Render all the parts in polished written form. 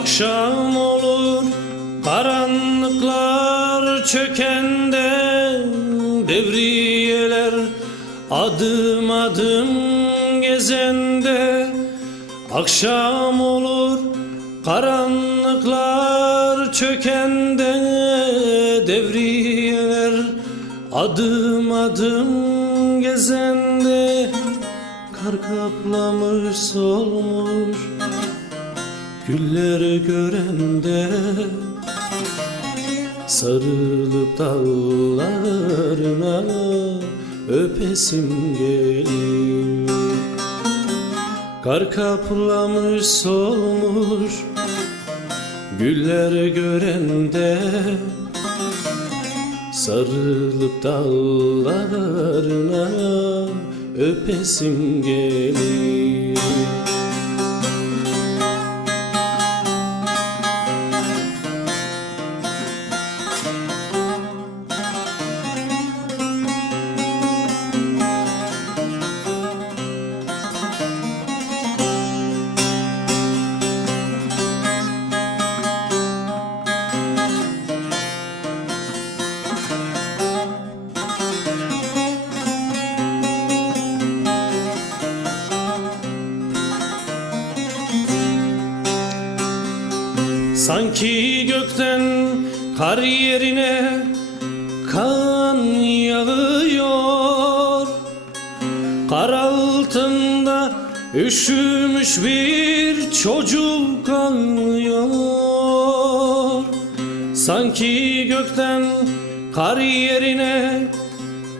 Akşam olur karanlıklar çökende, devriyeler adım adım gezende. Akşam olur karanlıklar çökende, devriyeler adım adım gezende. Kar kaplamış solmuş gülleri görende, sarılıp dallarına öpesim gelir. Kar kaplamış solmuş gülleri görende, sarılıp dallarına öpesim gelir. Sanki gökten kar yerine kan yağıyor, kar altında üşümüş bir çocuk ağlıyor. Sanki gökten kar yerine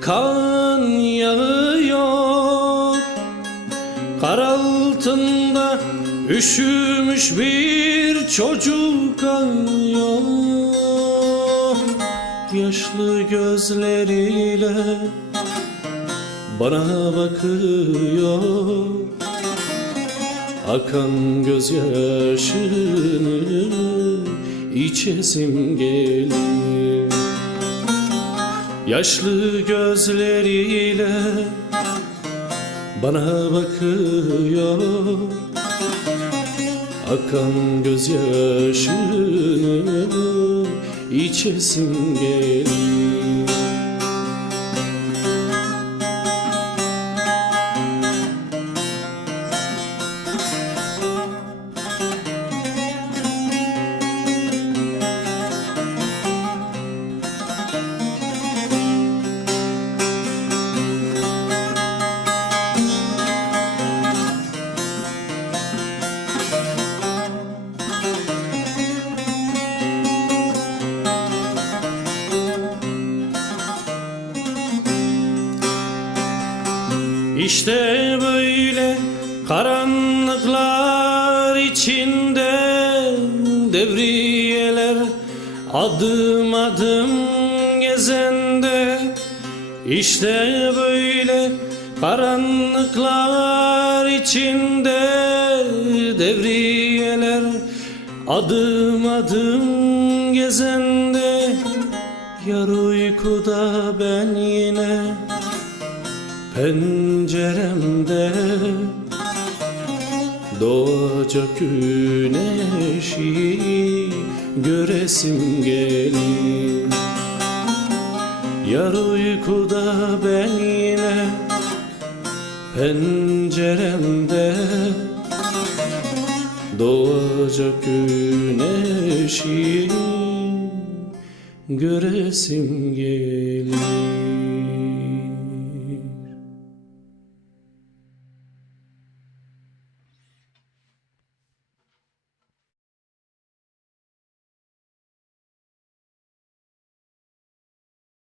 kan yağıyor, kar altında üşümüş bir çocuk ağlıyor. Yaşlı gözleriyle bana bakıyor, akan gözyaşını içesim gelir. Yaşlı gözleriyle bana bakıyor, akan gözyaşını içesim gelir. İşte böyle karanlıklar içinde, devriyeler adım adım gezende. İşte böyle karanlıklar içinde, devriyeler adım adım gezende. Yar uykuda ben yine penceremde, doğacak güneşi göresim gelir. Yar uykuda ben yine penceremde, doğacak güneşi göresim gelir.